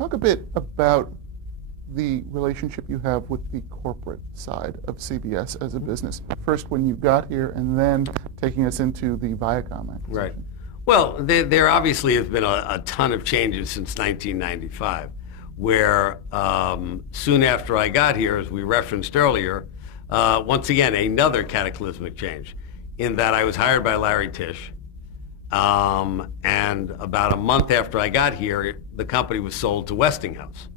Talk a bit about the relationship you have with the corporate side of CBS as a business. First when you got here, and then taking us into the Viacom acquisition. Right. Well, there obviously has been a ton of changes since 1995, where soon after I got here, as we referenced earlier, once again, another cataclysmic change in that I was hired by Larry Tisch, and about a month after I got here, the company was sold to Westinghouse.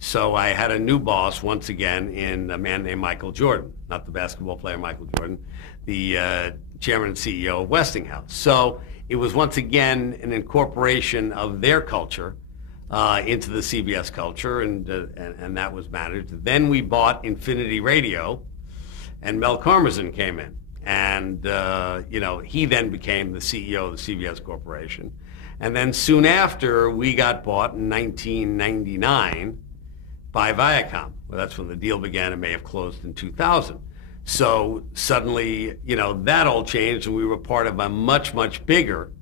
So I had a new boss once again in a man named Michael Jordan, not the basketball player Michael Jordan, the chairman and CEO of Westinghouse. So it was once again an incorporation of their culture into the CBS culture, and that was managed. Then we bought Infinity Radio, and Mel Karmazin came in, and he then became the CEO of the CBS Corporation. And then soon after, we got bought in 1999 by Viacom. Well, that's when the deal began. It may have closed in 2000. So suddenly, that all changed, and we were part of a much, much bigger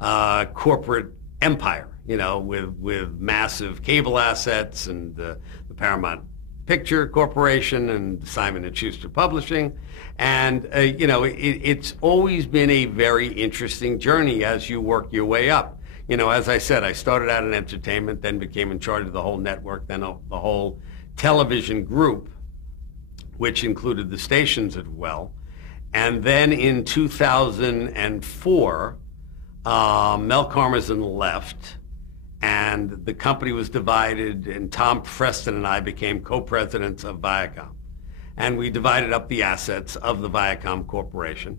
corporate empire, with massive cable assets and the Paramount Picture Corporation and Simon & Schuster Publishing. And, it's always been a very interesting journey as you work your way up. As I said, I started out in entertainment, then became in charge of the whole network, then the whole television group, which included the stations as well. And then in 2004, Mel Karmazin left, and the company was divided, and Tom Preston and I became co-presidents of Viacom. And we divided up the assets of the Viacom Corporation.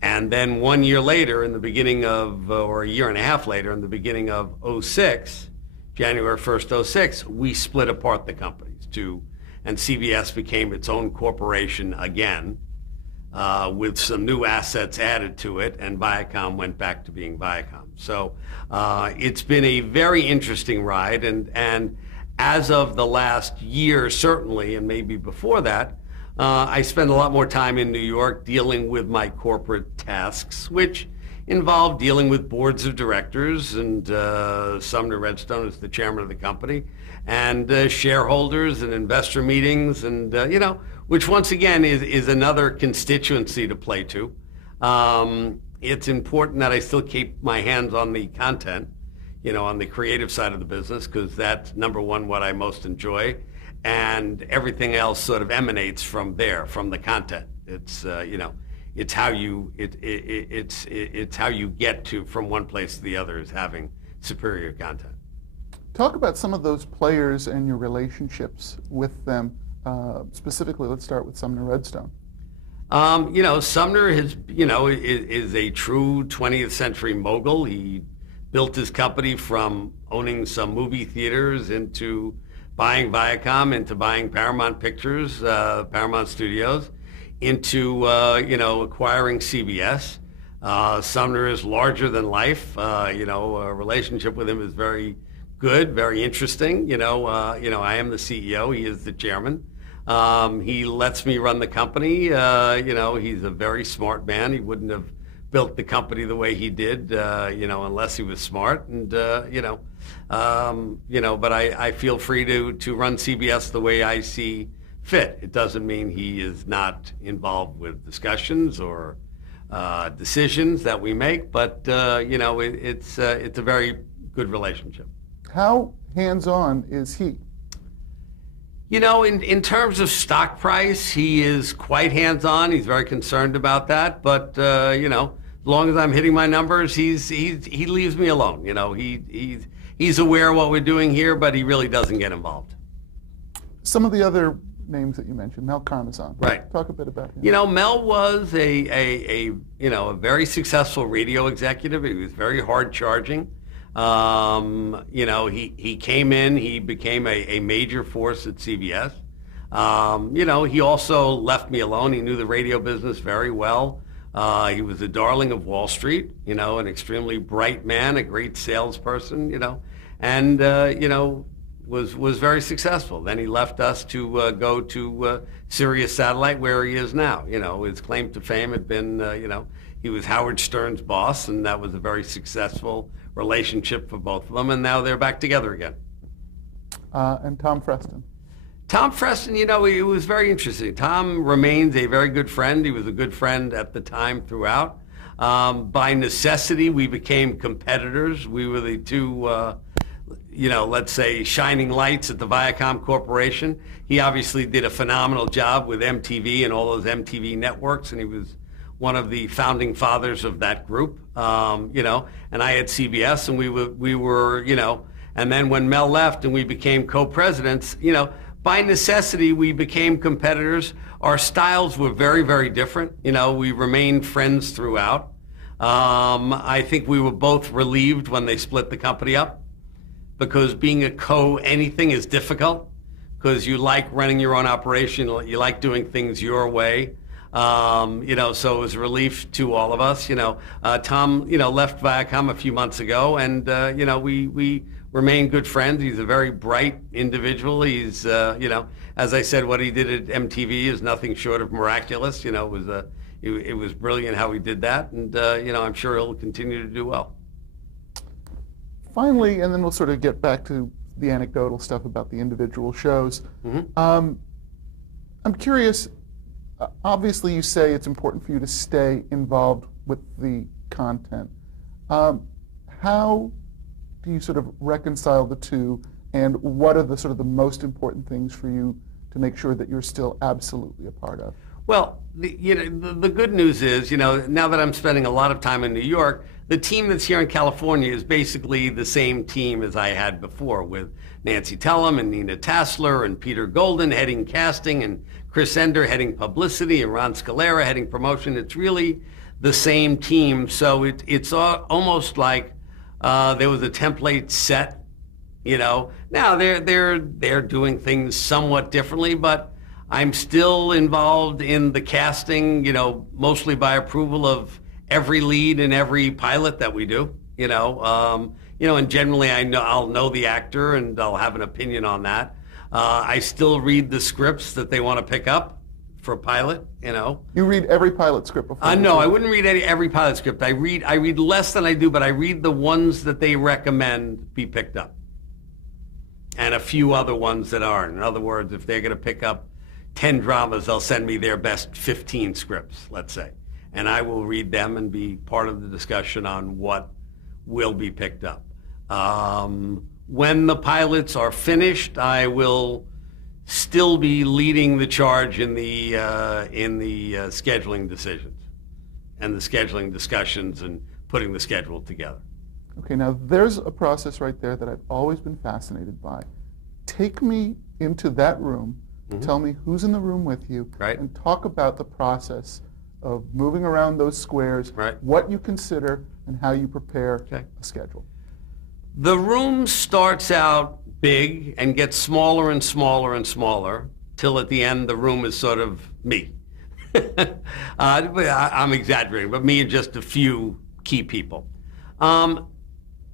And then 1 year later, in the beginning of, or a year and a half later, in the beginning of '06, January 1st, '06, we split apart the companies and CBS became its own corporation again, with some new assets added to it, and Viacom went back to being Viacom. So it's been a very interesting ride, and as of the last year, certainly, and maybe before that, I spend a lot more time in New York dealing with my corporate tasks, which involve dealing with boards of directors, and Sumner Redstone is the chairman of the company, and shareholders and investor meetings, and which once again is another constituency to play to. It's important that I still keep my hands on the content, on the creative side of the business, because that's number one what I most enjoy. And everything else sort of emanates from there, from the content. It's it's how you it's how you get to from one place to the other is having superior content. Talk about some of those players and your relationships with them. Specifically, let's start with Sumner Redstone. Sumner is a true 20th century mogul. He built his company from owning some movie theaters into buying Viacom, into buying Paramount Pictures, Paramount Studios, into acquiring CBS. Sumner is larger than life. A relationship with him is very good, very interesting. I am the CEO. He is the chairman. He lets me run the company. He's a very smart man. He wouldn't have built the company the way he did, unless he was smart. And but I feel free to run CBS the way I see fit. It doesn't mean he is not involved with discussions or decisions that we make, but it's a very good relationship. How hands-on is he? In terms of stock price, he is quite hands-on. He's very concerned about that, but as long as I'm hitting my numbers, he leaves me alone. He's aware of what we're doing here, but he really doesn't get involved. Some of the other names that you mentioned, Mel Karmazin. Right. Talk a bit about him. Mel was a very successful radio executive. He was very hard charging. He came in, he became a major force at CBS. He also left me alone. He knew the radio business very well. He was a darling of Wall Street, an extremely bright man, a great salesperson, and, was very successful. Then he left us to go to Sirius Satellite, where he is now. His claim to fame had been, he was Howard Stern's boss, and that was a very successful relationship for both of them, and now they're back together again. and Tom Freston. Tom Freston, you know, it was very interesting. Tom remains a very good friend. He was a good friend at the time throughout. By necessity, we became competitors. We were the two, let's say, shining lights at the Viacom Corporation. He obviously did a phenomenal job with MTV and all those MTV networks, and he was one of the founding fathers of that group, and I had CBS, and we were, and then when Mel left and we became co-presidents, by necessity, we became competitors. Our styles were very, very different. We remained friends throughout. I think we were both relieved when they split the company up, because being a co-anything is difficult, because you like running your own operation, you like doing things your way. So it was a relief to all of us. Tom, left Viacom a few months ago, and, we remain good friends. He's a very bright individual. He's, as I said, what he did at MTV is nothing short of miraculous. It was brilliant how he did that, and, I'm sure he'll continue to do well. Finally, and then we'll sort of get back to the anecdotal stuff about the individual shows. I'm curious, obviously you say it's important for you to stay involved with the content. How do you sort of reconcile the two, and what are the sort of the most important things for you to make sure that you're still absolutely a part of? Well, the good news is, now that I'm spending a lot of time in New York, the team that's here in California is basically the same team as I had before, with Nancy Tellem and Nina Tassler and Peter Golden heading casting, and Chris Ender heading publicity, and Ron Scalera heading promotion. It's really the same team, so it's almost like there was a template set. Now they're doing things somewhat differently, but I'm still involved in the casting, mostly by approval of every lead and every pilot that we do, and generally I'll know the actor and I'll have an opinion on that. I still read the scripts that they want to pick up for a pilot, You read every pilot script before? No, I wouldn't read every pilot script. I read less than I do, but I read the ones that they recommend be picked up, and a few other ones that aren't. In other words, if they're going to pick up 10 dramas, they'll send me their best 15 scripts, let's say. And I will read them and be part of the discussion on what will be picked up. When the pilots are finished, I will still be leading the charge in the scheduling decisions and the scheduling discussions and putting the schedule together. Okay, now there's a process right there that I've always been fascinated by. Take me into that room. Tell me who's in the room with you, right, and talk about the process of moving around those squares, right, what you consider, and how you prepare a schedule. The room starts out big and gets smaller and smaller and smaller, till at the end the room is sort of me. I'm exaggerating, but me and just a few key people.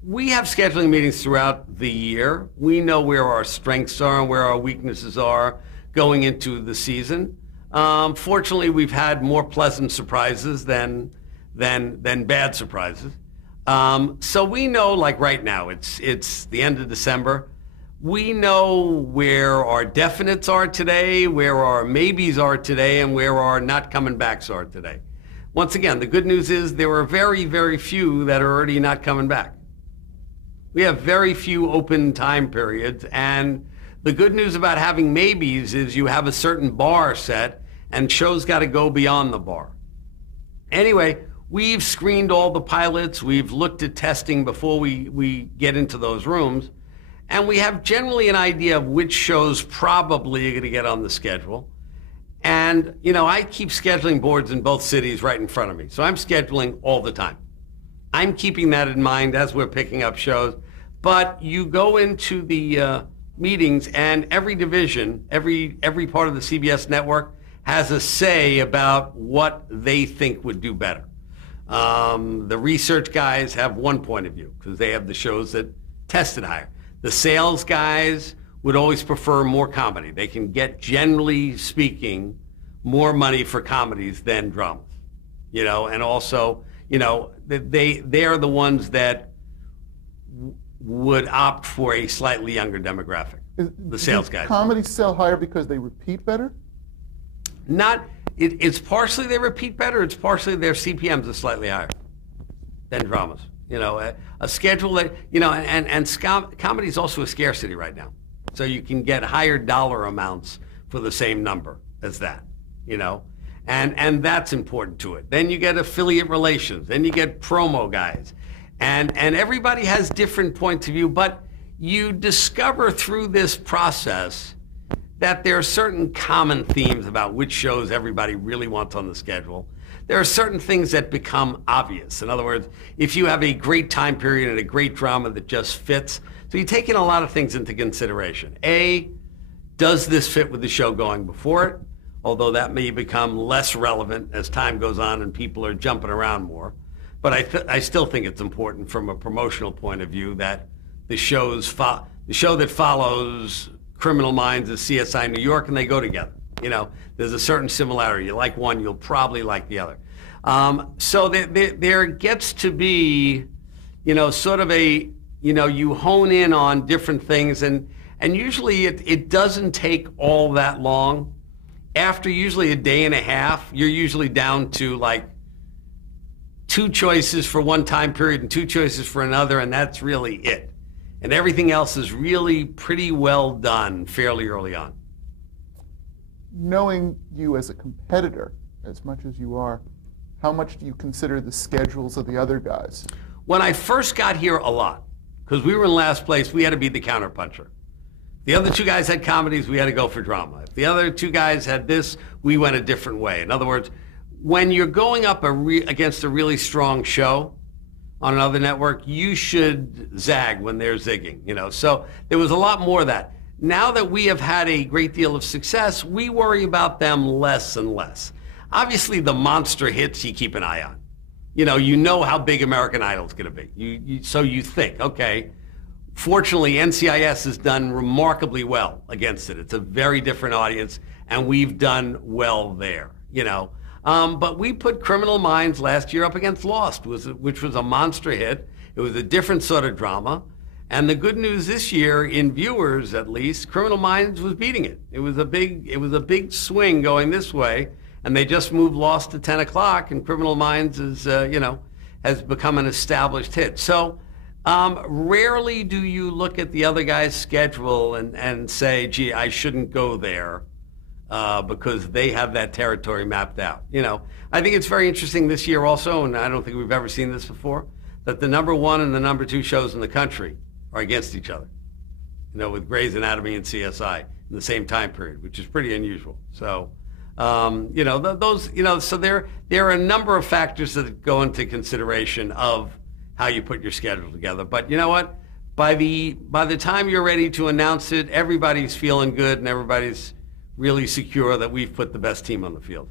We have scheduling meetings throughout the year. We know where our strengths are and where our weaknesses are going into the season. Fortunately, we've had more pleasant surprises than bad surprises. So we know, like right now, it's the end of December. We know where our definites are today, where our maybes are today, and where our not coming backs are today. Once again, the good news is there are very, very few that are already not coming back. We have very few open time periods, and the good news about having maybes is you have a certain bar set, and shows got to go beyond the bar. Anyway, we've screened all the pilots. We've looked at testing before we get into those rooms, and we have generally an idea of which shows probably are going to get on the schedule. And, I keep scheduling boards in both cities right in front of me, so I'm scheduling all the time. I'm keeping that in mind as we're picking up shows. But you go into the meetings, and every division, every part of the CBS network has a say about what they think would do better. The research guys have one point of view because they have the shows that tested higher. The sales guys would always prefer more comedy. They can get, generally speaking, more money for comedies than dramas. And also, they are the ones that would opt for a slightly younger demographic. the sales guys. Comedies sell higher because they repeat better? It's partially they repeat better. It's partially their CPMs are slightly higher than dramas. A schedule that, and comedy is also a scarcity right now. So you can get higher dollar amounts for the same number as that, and that's important to it. Then you get affiliate relations. Then you get promo guys. And everybody has different points of view, but you discover through this process that there are certain common themes about which shows everybody really wants on the schedule. There are certain things that become obvious. In other words, if you have a great time period and a great drama that just fits, so you take in a lot of things into consideration. A, does this fit with the show going before it? Although that may become less relevant as time goes on and people are jumping around more. But I still think it's important from a promotional point of view that the show that follows Criminal Minds is CSI New York, and they go together. There's a certain similarity. You like one, you'll probably like the other. So there gets to be, sort of a, you hone in on different things, and usually it doesn't take all that long. After usually a day and a half, you're usually down to like 2 choices for one time period and 2 choices for another, and that's really it. And everything else is really pretty well done fairly early on. Knowing you as a competitor, as much as you are, how much do you consider the schedules of the other guys? When I first got here, a lot. Because we were in last place, we had to be the counterpuncher. The other 2 guys had comedies, we had to go for drama. If the other 2 guys had this, we went a different way. In other words, when you're going up against a really strong show on another network, you should zag when they're zigging, So there was a lot more of that. Now that we have had a great deal of success, we worry about them less and less. Obviously, the monster hits you keep an eye on. You know how big American Idol's going to be. So you think, okay, fortunately, NCIS has done remarkably well against it. It's a very different audience, and we've done well there, But we put Criminal Minds last year up against Lost, which was a monster hit. It was a different sort of drama. And the good news this year, in viewers at least, Criminal Minds was beating it. It was a big swing going this way, and they just moved Lost to 10 o'clock, and Criminal Minds is, has become an established hit. So rarely do you look at the other guy's schedule and say, gee, I shouldn't go there. Because they have that territory mapped out. I think it's very interesting this year also, and I don't think we've ever seen this before, that the number 1 and the number 2 shows in the country are against each other, with Grey's Anatomy and CSI in the same time period, which is pretty unusual. So, so there are a number of factors that go into consideration of how you put your schedule together. But you know what? By the time you're ready to announce it, everybody's feeling good and everybody's really secure that we've put the best team on the field.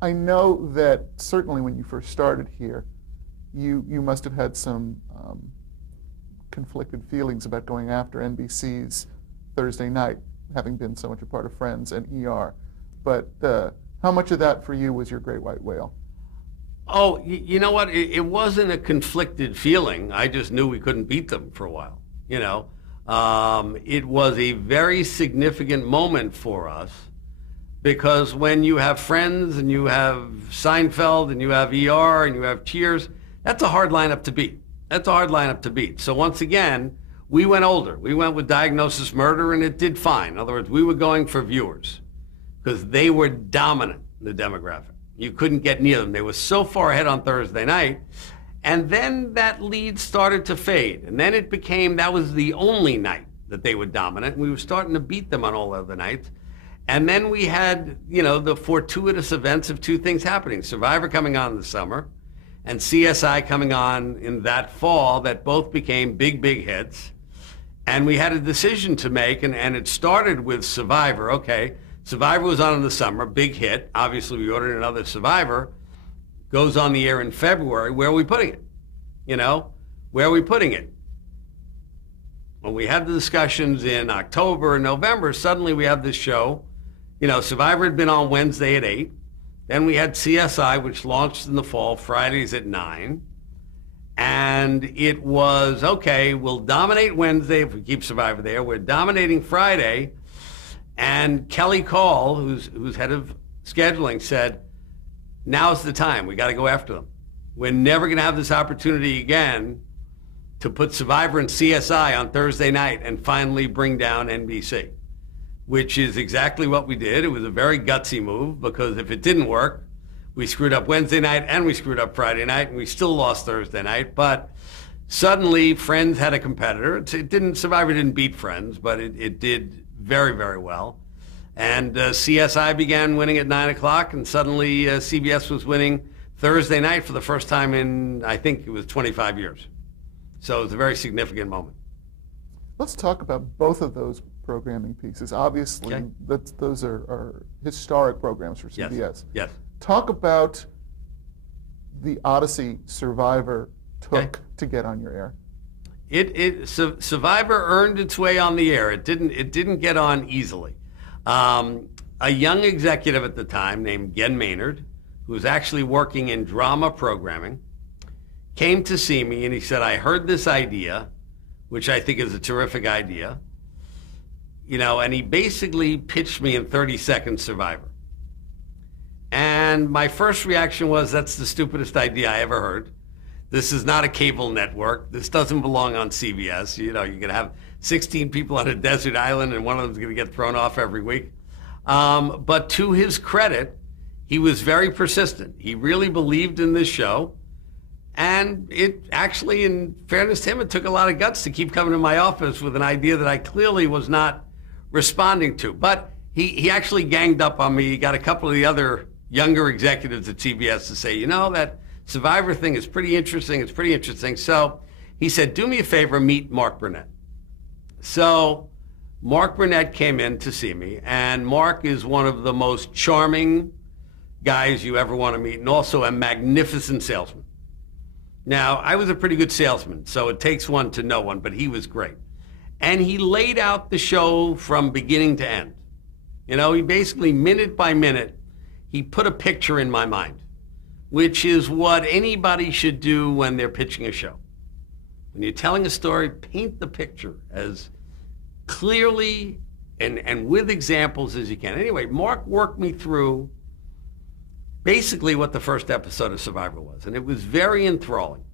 I know that certainly when you first started here, you must have had some conflicted feelings about going after NBC's Thursday night, having been so much a part of Friends and ER. But how much of that for you was your Great White Whale? Oh, you know what? It wasn't a conflicted feeling. I just knew we couldn't beat them for a while, It was a very significant moment for us because when you have Friends and you have Seinfeld and you have ER and you have Cheers, that's a hard lineup to beat. So once again, we went older. We went with Diagnosis Murder, and it did fine. In other words, we were going for viewers because they were dominant in the demographic. You couldn't get near them. They were so far ahead on Thursday night. And then that lead started to fade. And then it became, that was the only night that they were dominant. We were starting to beat them on all other nights. And then we had, the fortuitous events of 2 things happening. Survivor coming on in the summer and CSI coming on in that fall that both became big, big hits. And we had a decision to make, and it started with Survivor. Okay, Survivor was on in the summer, big hit. Obviously, we ordered another Survivor. Goes on the air in February. Where are we putting it? Where are we putting it? When we had the discussions in October and November, suddenly we have this show. Survivor had been on Wednesday at 8. Then we had CSI, which launched in the fall, Fridays at 9. And it was, okay, we'll dominate Wednesday if we keep Survivor there. We're dominating Friday. And Kelly Call, who's head of scheduling, said, now's the time. We got to go after them. We're never going to have this opportunity again to put Survivor and CSI on Thursday night and finally bring down NBC, which is exactly what we did. It was a very gutsy move because if it didn't work, we screwed up Wednesday night and we screwed up Friday night and we still lost Thursday night. But suddenly Friends had a competitor. Survivor didn't beat Friends, but it did very, very well. And CSI began winning at 9 o'clock, and suddenly CBS was winning Thursday night for the first time in, I think it was 25 years. So it was a very significant moment. Let's talk about both of those programming pieces. Obviously, Okay. those are historic programs for CBS. Yes. Yes. Talk about the Odyssey Survivor took Okay. to get on your air. Survivor earned its way on the air. It didn't get on easily. A young executive at the time named Gen Maynard, who was actually working in drama programming, came to see me and he said, I heard this idea, which I think is a terrific idea, and he basically pitched me in 30 seconds Survivor. And my first reaction was, that's the stupidest idea I ever heard. This is not a cable network. This doesn't belong on CBS. You're going to have 16 people on a desert island and one of them's going to get thrown off every week. But to his credit, he was very persistent. He really believed in this show. And it actually, in fairness to him, it took a lot of guts to keep coming to my office with an idea that I clearly was not responding to. But he actually ganged up on me. He got a couple of the other younger executives at CBS to say, that Survivor thing is pretty interesting. It's pretty interesting. So he said, do me a favor, meet Mark Burnett. So Mark Burnett came in to see me, and Mark is one of the most charming guys you ever want to meet, and also a magnificent salesman. Now, I was a pretty good salesman, so it takes one to know one, but he was great. And he laid out the show from beginning to end. He basically, minute by minute, he put a picture in my mind, which is what anybody should do when they're pitching a show. When you're telling a story, paint the picture as clearly and with examples as you can. Anyway, Mark worked me through basically what the first episode of Survivor was, and it was very enthralling.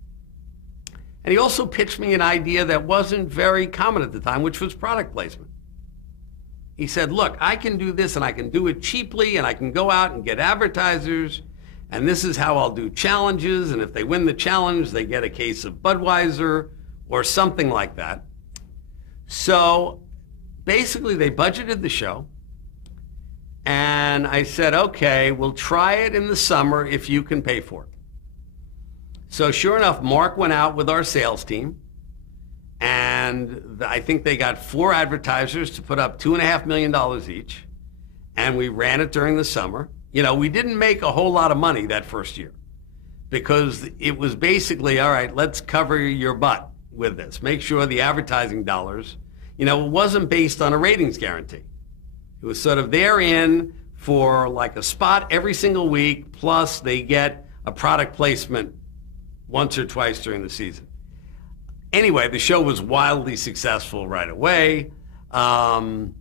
And he also pitched me an idea that wasn't very common at the time, which was product placement. He said, look, I can do this, and I can do it cheaply, and I can go out and get advertisers, and this is how I'll do challenges, and if they win the challenge, they get a case of Budweiser or something like that. So basically, they budgeted the show, and I said, okay, we'll try it in the summer if you can pay for it. So sure enough, Mark went out with our sales team, and I think they got 4 advertisers to put up $2.5 million each, and we ran it during the summer. We didn't make a whole lot of money that first year because it was basically, all right, let's cover your butt with this. Make sure the advertising dollars, it wasn't based on a ratings guarantee. It was sort of they're in for like a spot every single week, plus they get a product placement once or twice during the season. Anyway, the show was wildly successful right away. And,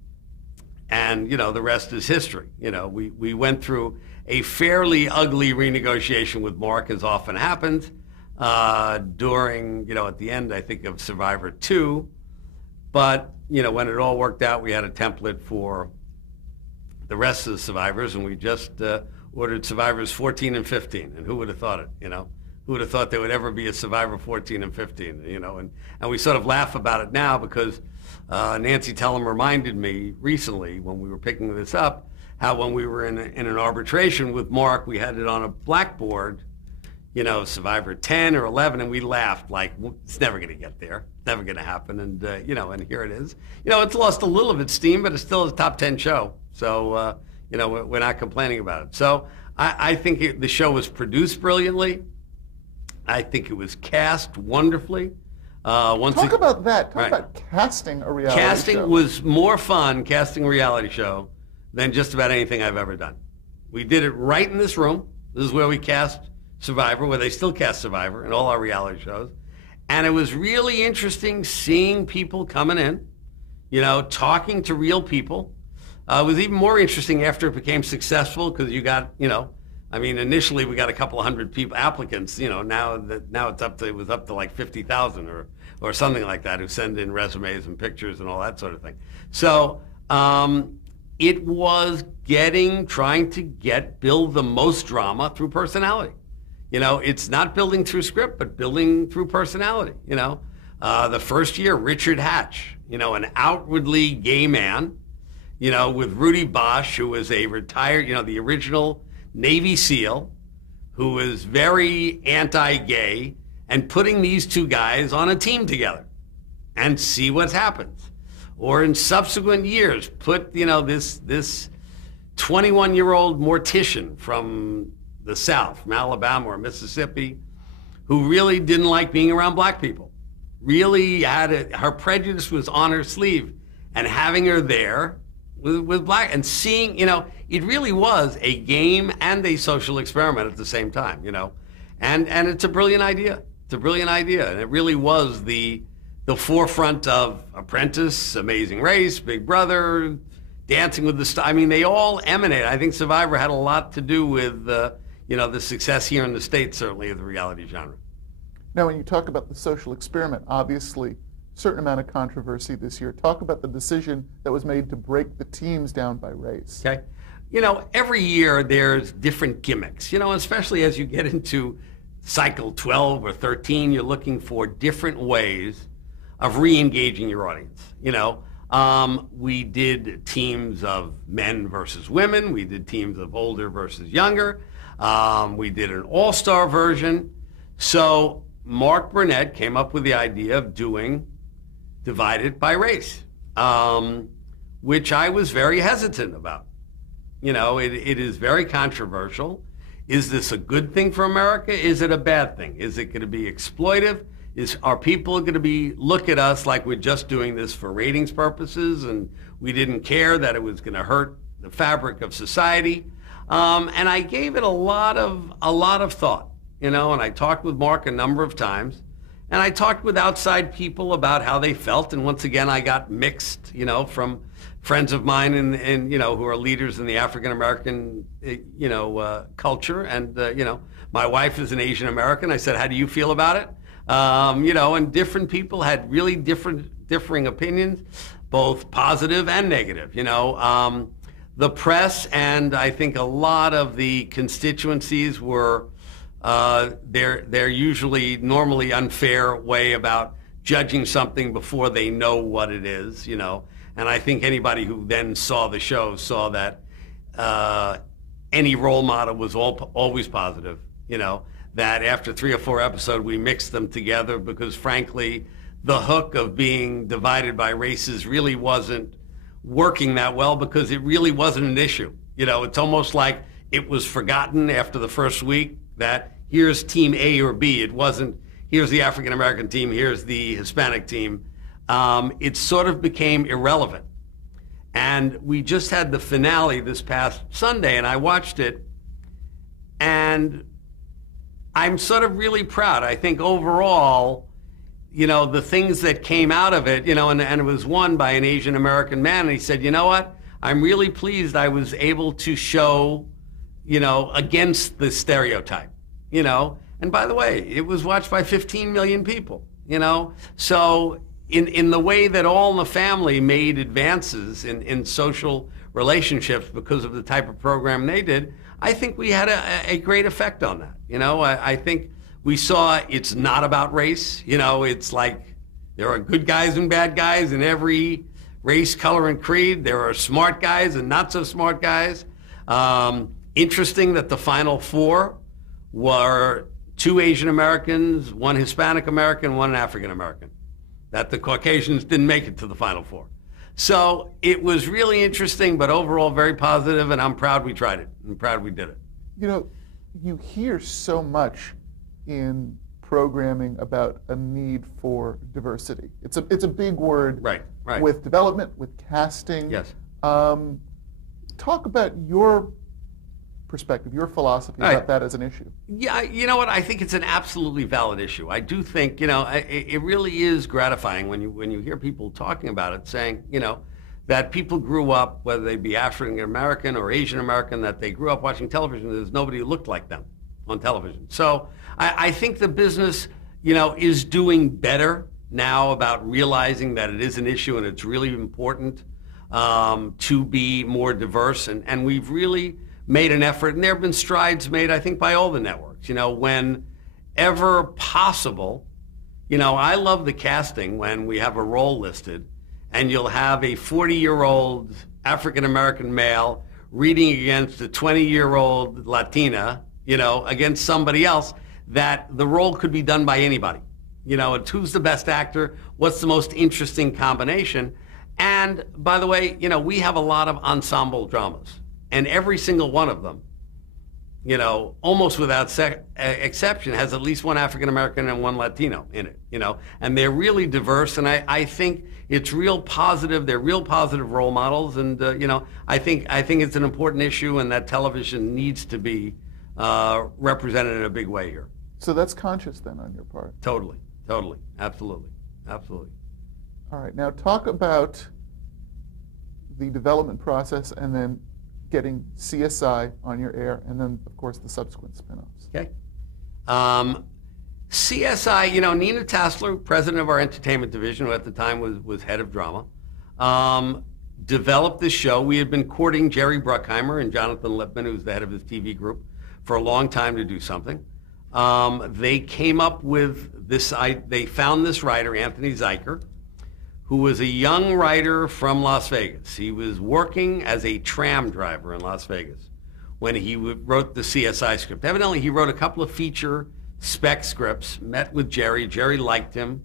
the rest is history. We went through a fairly ugly renegotiation with Mark, as often happens, during, at the end, I think, of Survivor 2. But, when it all worked out, we had a template for the rest of the Survivors, and we just ordered Survivors 14 and 15. And who would have thought it, Who would have thought there would ever be a Survivor 14 and 15, And we sort of laugh about it now because Nancy Tellem reminded me recently when we were picking this up how when we were in an arbitration with Mark, we had it on a blackboard, Survivor 10 or 11, and we laughed like, it's never going to get there. It's never going to happen. And, and here it is. It's lost a little of its steam, but it's still a top 10 show. So, we're not complaining about it. So I think the show was produced brilliantly. I think it was cast wonderfully. Talk about that. Talk about casting a reality show. Casting was more fun, casting a reality show, than just about anything I've ever done. We did it right in this room. This is where we cast Survivor, where they still cast Survivor in all our reality shows. And it was really interesting seeing people coming in, talking to real people. It was even more interesting after it became successful because you got, initially we got a couple of hundred people, applicants, now it was up to like 50,000 or something like that who send in resumes and pictures and all that sort of thing. So it was trying to build the most drama through personality. It's not building through script, but building through personality. The first year, Richard Hatch, an outwardly gay man, with Rudy Bosch, who was a retired, the original Navy SEAL, who was very anti-gay, and putting these two guys on a team together and see what happens. Or in subsequent years, put, this 21-year-old mortician from the South, from Alabama or Mississippi, who really didn't like being around black people. Really her prejudice was on her sleeve, and having her there with black and seeing, it really was a game and a social experiment at the same time, and it's a brilliant idea. It's a brilliant idea, and it really was the forefront of Apprentice, Amazing Race, Big Brother, Dancing with the Stars. They all emanate. I think Survivor had a lot to do with the success here in the States, certainly, of the reality genre. Now, when you talk about the social experiment, obviously, certain amount of controversy this year. Talk about the decision that was made to break the teams down by race. Okay. Every year there's different gimmicks, especially as you get into cycle 12 or 13, you're looking for different ways of re-engaging your audience. We did teams of men versus women. We did teams of older versus younger. We did an all-star version. So Mark Burnett came up with the idea of doing Divided by Race, which I was very hesitant about. It is very controversial. Is this a good thing for America? Is it a bad thing? Is it going to be exploitive? Are people going to look at us like we're just doing this for ratings purposes and we didn't care that it was going to hurt the fabric of society? And I gave it a lot of thought, and I talked with Mark a number of times, and I talked with outside people about how they felt. And once again, I got mixed, from friends of mine and who are leaders in the African American, culture. And, my wife is an Asian American. I said, how do you feel about it? And different people had really differing opinions, both positive and negative. The press and I think a lot of the constituencies were they're usually normally unfair way about judging something before they know what it is. And I think anybody who then saw the show saw that any role model was always positive. That after 3 or 4 episodes, we mixed them together because, frankly, the hook of being divided by races really wasn't working that well because it really wasn't an issue. It's almost like it was forgotten after the first week that here's team A or B. It wasn't, here's the African American team, here's the Hispanic team. It sort of became irrelevant. And we just had the finale this past Sunday, and I watched it, and I'm sort of really proud. I think overall, the things that came out of it, and it was won by an Asian American man, and he said, you know what? I'm really pleased I was able to show, against the stereotype, And by the way, it was watched by 15 million people, So in the way that All in the Family made advances in social relationships because of the type of program they did, I think we had a great effect on that. I think we saw it's not about race. It's like there are good guys and bad guys in every race, color, and creed. There are smart guys and not so smart guys. Interesting that the final 4 were 2 Asian Americans, 1 Hispanic American, 1 African American. That the Caucasians didn't make it to the final 4. So it was really interesting, but overall very positive, and I'm proud we tried it. I'm proud we did it. You hear so much in programming about a need for diversity. It's a big word. Right. With development, with casting. Yes. Talk about your perspective, your philosophy about that as an issue. Yeah, you know what? I think it's an absolutely valid issue. I do think, it really is gratifying when you hear people talking about it, saying, that people grew up, whether they be African American or Asian American, that they grew up watching television. There's nobody who looked like them on television. So I think the business, is doing better now about realizing that it is an issue and it's really important to be more diverse. And we've really made an effort, and there have been strides made, I think, by all the networks. Whenever possible, I love the casting when we have a role listed and you'll have a 40-year-old African-American male reading against a 20-year-old Latina, against somebody else, that the role could be done by anybody. It's who's the best actor, what's the most interesting combination. And by the way, we have a lot of ensemble dramas. And every single one of them, almost without exception, has at least one African-American and one Latino in it, and they're really diverse. And I think it's real positive. They're real positive role models. And, I think it's an important issue, and that television needs to be represented in a big way here. So that's conscious then on your part? Totally. Absolutely. All right. Now talk about the development process and then getting CSI on your air, and then, of course, the subsequent spin-offs. Okay. CSI, Nina Tassler, president of our entertainment division, who at the time was head of drama, developed this show. We had been courting Jerry Bruckheimer and Jonathan Lippman, who's the head of his TV group, for a long time to do something. They came up with this, they found this writer, Anthony Zeiker, who was a young writer from Las Vegas. He was working as a tram driver in Las Vegas when he wrote the CSI script. Evidently, he wrote a couple of feature spec scripts, met with Jerry. Jerry liked him.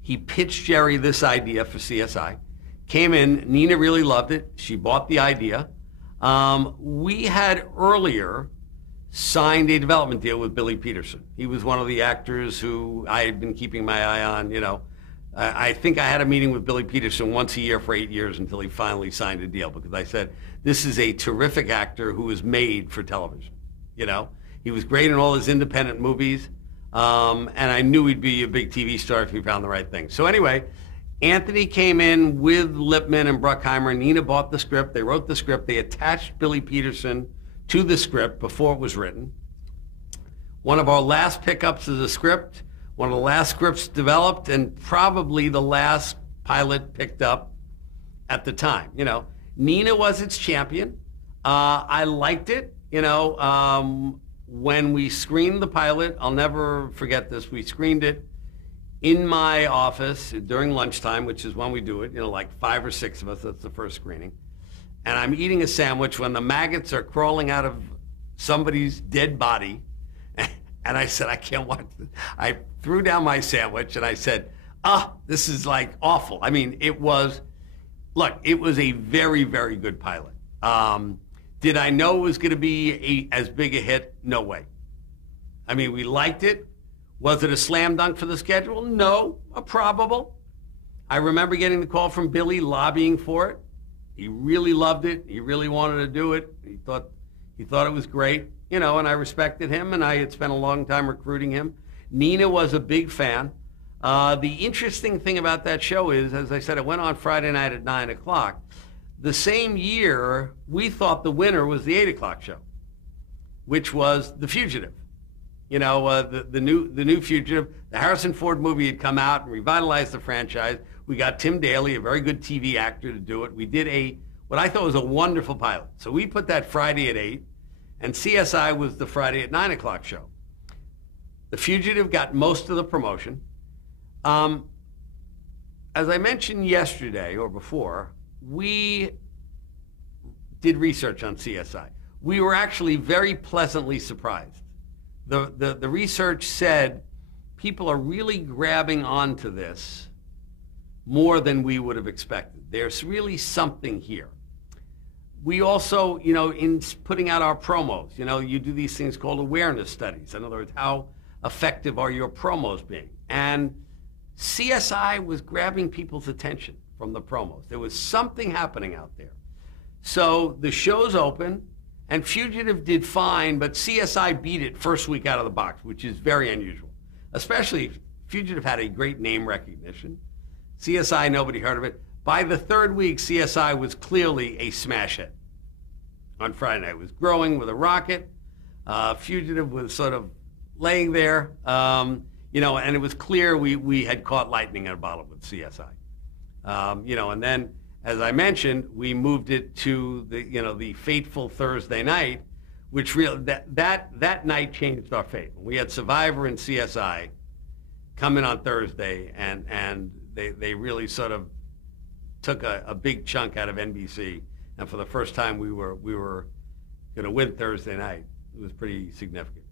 He pitched Jerry this idea for CSI. Came in. Nina really loved it. She bought the idea. We had earlier signed a development deal with Billy Peterson. He was one of the actors who I had been keeping my eye on, I think I had a meeting with Billy Peterson once a year for 8 years until he finally signed a deal, because I said, this is a terrific actor who was made for television. He was great in all his independent movies, and I knew he'd be a big TV star if he found the right thing. So anyway, Anthony came in with Lippman and Bruckheimer. Nina bought the script. They wrote the script. They attached Billy Peterson to the script before it was written. One of our last pickups is a script. One of the last scripts developed, and probably the last pilot picked up at the time. Nina was its champion. I liked it. When we screened the pilot, I'll never forget this. We screened it in my office during lunchtime, which is when we do it. Like 5 or 6 of us. That's the first screening. And I'm eating a sandwich when the maggots are crawling out of somebody's dead body. And I said, I can't watch this. I threw down my sandwich and I said, this is like awful. I mean, it was a very, very good pilot. Did I know it was going to be as big a hit? No way. I mean, we liked it. Was it a slam dunk for the schedule? No, a probable. I remember getting the call from Billy lobbying for it. He really loved it. He really wanted to do it. He thought it was great. And I respected him, and I had spent a long time recruiting him. Nina was a big fan. The interesting thing about that show is, as I said, it went on Friday night at 9 o'clock. The same year, we thought the winner was the 8 o'clock show, which was The Fugitive. The new Fugitive. The Harrison Ford movie had come out and revitalized the franchise. We got Tim Daly, a very good TV actor, to do it. We did what I thought was a wonderful pilot. So we put that Friday at 8. And CSI was the Friday at 9 o'clock show. The Fugitive got most of the promotion. As I mentioned yesterday or before, we did research on CSI. We were actually very pleasantly surprised. The research said people are really grabbing onto this more than we would have expected. There's really something here. We also, in putting out our promos, you do these things called awareness studies. In other words, how effective are your promos being? And CSI was grabbing people's attention from the promos. There was something happening out there. So the show's open, And Fugitive did fine, but CSI beat it first week out of the box, which is very unusual. Especially, Fugitive had a great name recognition. CSI, nobody heard of it. By the third week, CSI was clearly a smash hit. On Friday night, it was growing with a rocket. Fugitive was sort of laying there, you know, and it was clear we had caught lightning in a bottle with CSI. You know, and then, as I mentioned, we moved it to the fateful Thursday night, which that night changed our fate. We had Survivor and CSI come in on Thursday, and they really sort of took a big chunk out of NBC. And for the first time, we were going to win Thursday night. It was pretty significant.